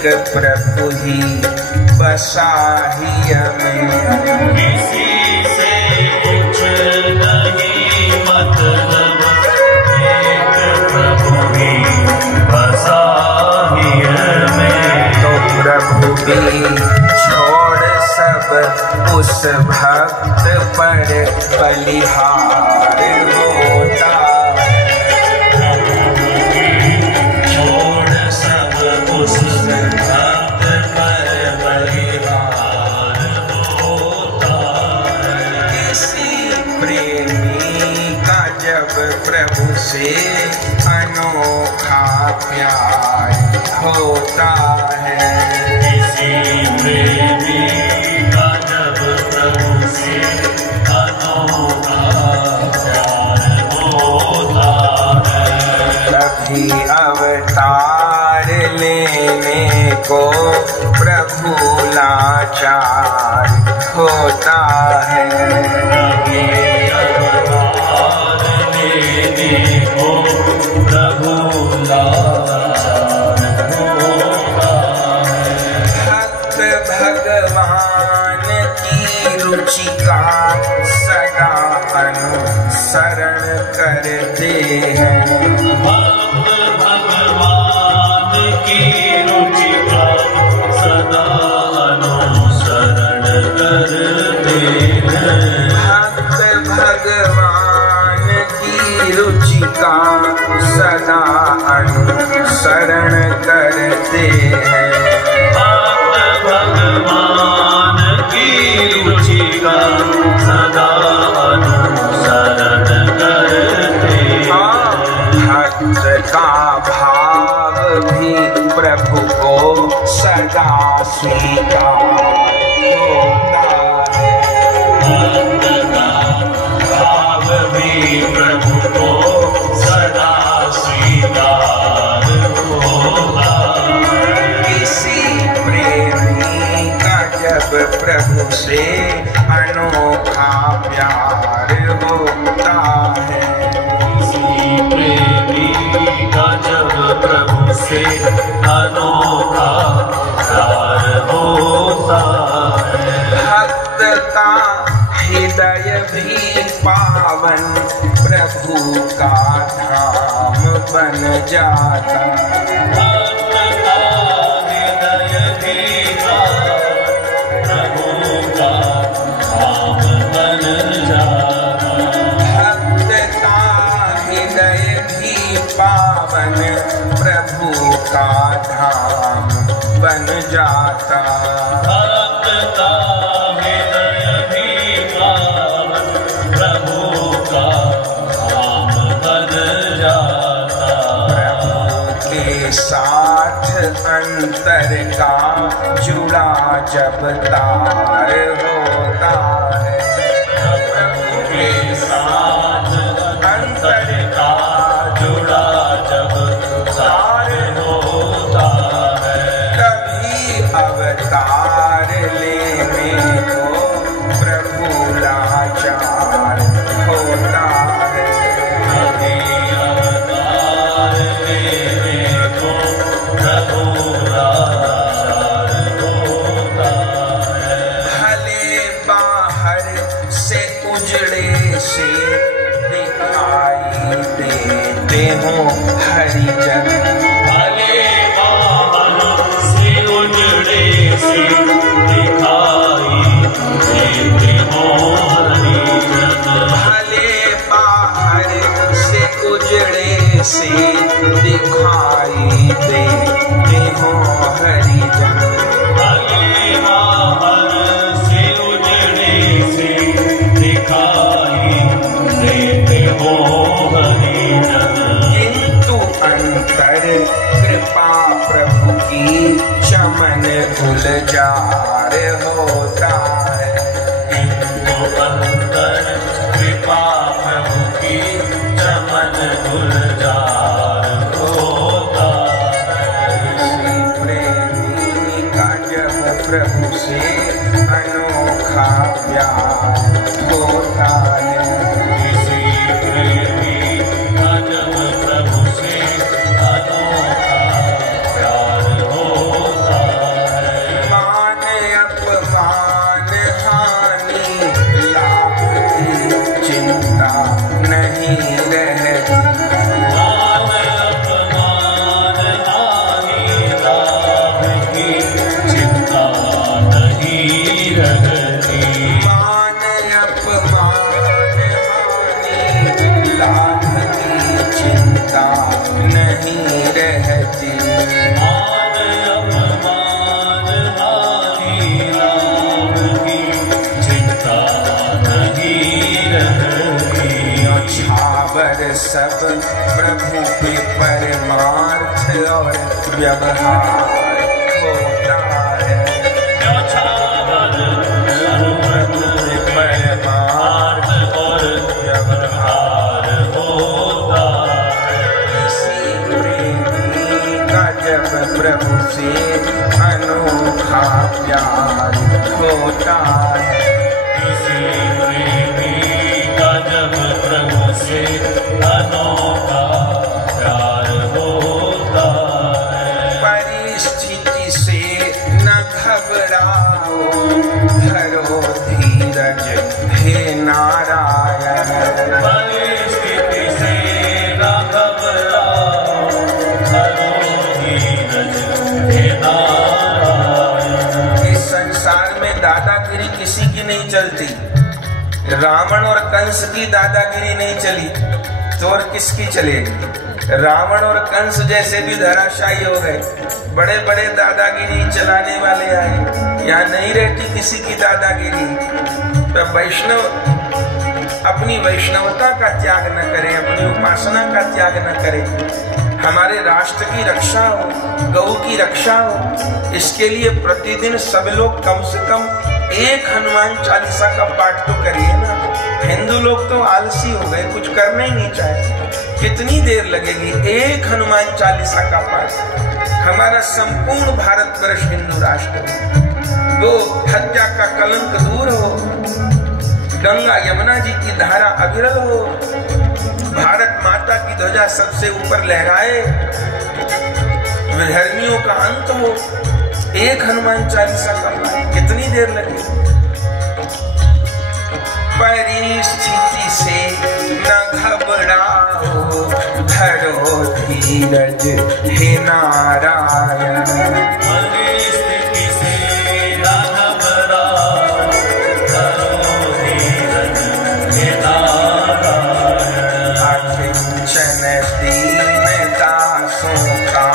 एक प्रभु ही बसाही में, किसी से कुछ नहीं मतलब, एक प्रभु ही बसाही में। तो प्रभु भी छोड़ सब उस भक्त पर बलिहार होता है। छोड़ सब उस भक्त पर बलिहार होता है। किसी प्रेमी का जब प्रभु से अनोखा प्यार होता है, किसी प्रेमी का जब प्रभु से अनोखा प्यार होता है, तभी अवतार लेने को प्रभु लाचार होता है। तभी अवतार लेने को प्रभु लाचार होता है। भक्त भगवान की रुचि का सदा अनुसरण करते हैं, भक्त भगवान की रुचि का सदा अनुसरण करते हैं। भक्त भगवान की रुचि का सदा अनुसरण करते हैं, भक्त भगवान की रुचि का सदा अनुसरण करते हैं। भक्त का भाव भी प्रभु को सदा स्वीकार होता है, भक्त का भाव भी प्रभु को सदा स्वीकार होता है। किसी प्रेमी का जब प्रभु से अनोखा प्यार होता है, किसी प्रेमी का जब प्रभु से अनोखा प्यार होता है। भक्त का हृदय भी पावन प्रभु का धाम बन जाता, भक्त का हृदय भी प्रभु का धाम बन जाता, भक्त का हृदय भी पावन प्रभु का धाम बन जाता। भक्त का हृदय भी पावन प्रभु का धाम बन जाता। प्रभु के साथ अंतर का जुड़ा जब तार होता है, प्रभु के साथ अंतर का जुड़ा जब तार होता है, कभी अवतार लेने को प्रभु लाचार होता है, कभी अवतार लेने को प्रभु लाचार होता है। भले बाहर से उजड़े से दिखाई देते हो हरिजन, भले बाहर से उजड़े से दिखाई देते हो हरिजन, भले बाहर से उजड़े से दिखाई देते हो हरिजन, भले बाहर से उजड़े से दिखाई देते हो हरिजन, किंतु अंतर कृपा प्रभु की चमन गुलजार होता है, किंतु अंतर कृपा प्रभु की चमन गुलजार होता है। लाभ की चिंता नहीं रहती। मान अपमान हानि लाभ की चिंता नहीं रहती। न्यौछावर सब प्रभु पे परमार्थ और व्यवहार होता है। न्यौछावर प्रभु पे परमार्थ और व्यवहार होता है। इसी प्रेमी का जब प्रभु से अनोखा प्यार होता है। किसी प्रेमी का जब प्रभु से अनोखा प्यार होता है। परिस्थिति से न घबराओ, धरो धीरज हे नारायण। परिस्थिति से न घबराओ, धरो धीरज हे नारायण। इस संसार में दादागिरी किसी की नहीं चलती। रावण और कंस की दादागिरी नहीं चली तो और किसकी चलेगी। रावण और कंस जैसे भी धराशायी हो गए, बड़े बड़े दादागिरी चलाने वाले आए। यहाँ नहीं रहती किसी की दादागिरी। तो वैष्णव अपनी वैष्णवता का त्याग न करे, अपनी उपासना का त्याग न करे। हमारे राष्ट्र की रक्षा हो, गौ की रक्षा हो, इसके लिए प्रतिदिन सब लोग कम से कम एक हनुमान चालीसा का पाठ तो करिए ना। हिंदू लोग तो आलसी हो गए, कुछ करना ही नहीं चाहते। कितनी देर लगेगी एक हनुमान चालीसा का पाठ। हमारा संपूर्ण भारतवर्ष हिंदू राष्ट्र, वो हत्या का कलंक दूर हो, गंगा यमुना जी की धारा अविरल हो, भारत माता की ध्वजा सबसे ऊपर लहराए, विधर्मियों का अंत हो। एक हनुमान चालीसा का पाठ कितनी देर लगी। परिस्थिति से न घबराओ, धरो धीरज हे नारायण। परिस्थिति से न घबराओ, धरो धीरज हे नारायण। अकिंचन दीन दासों का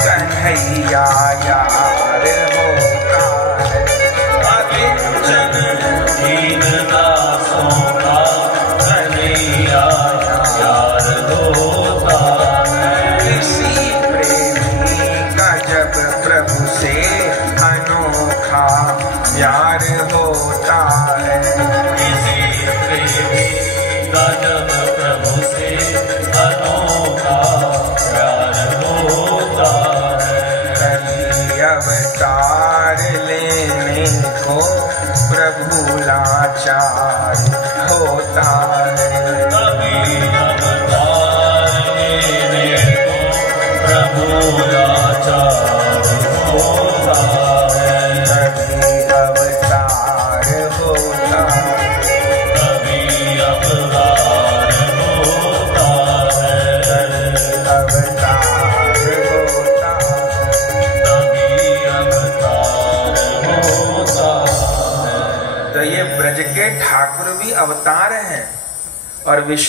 कन्हैया यार होता है। अकिंचन दीन दासों का कन्हैया यार होता है। किसी प्रेमी का जब प्रभु से अनोखा प्यार होता है। किसी प्रेमी का जब प्रभु से अनोखा प्यार होता है। कभी अवतार लेने को प्रभु लाचार होता है। कभी अवतार लेने को प्रभु लाचार होता है। कभी अवतार होता है। कभी अवतार होता है। अवतार होता है। कभी अवतार होता है। तो ये ब्रज के ठाकुर भी अवतार हैं और विश्व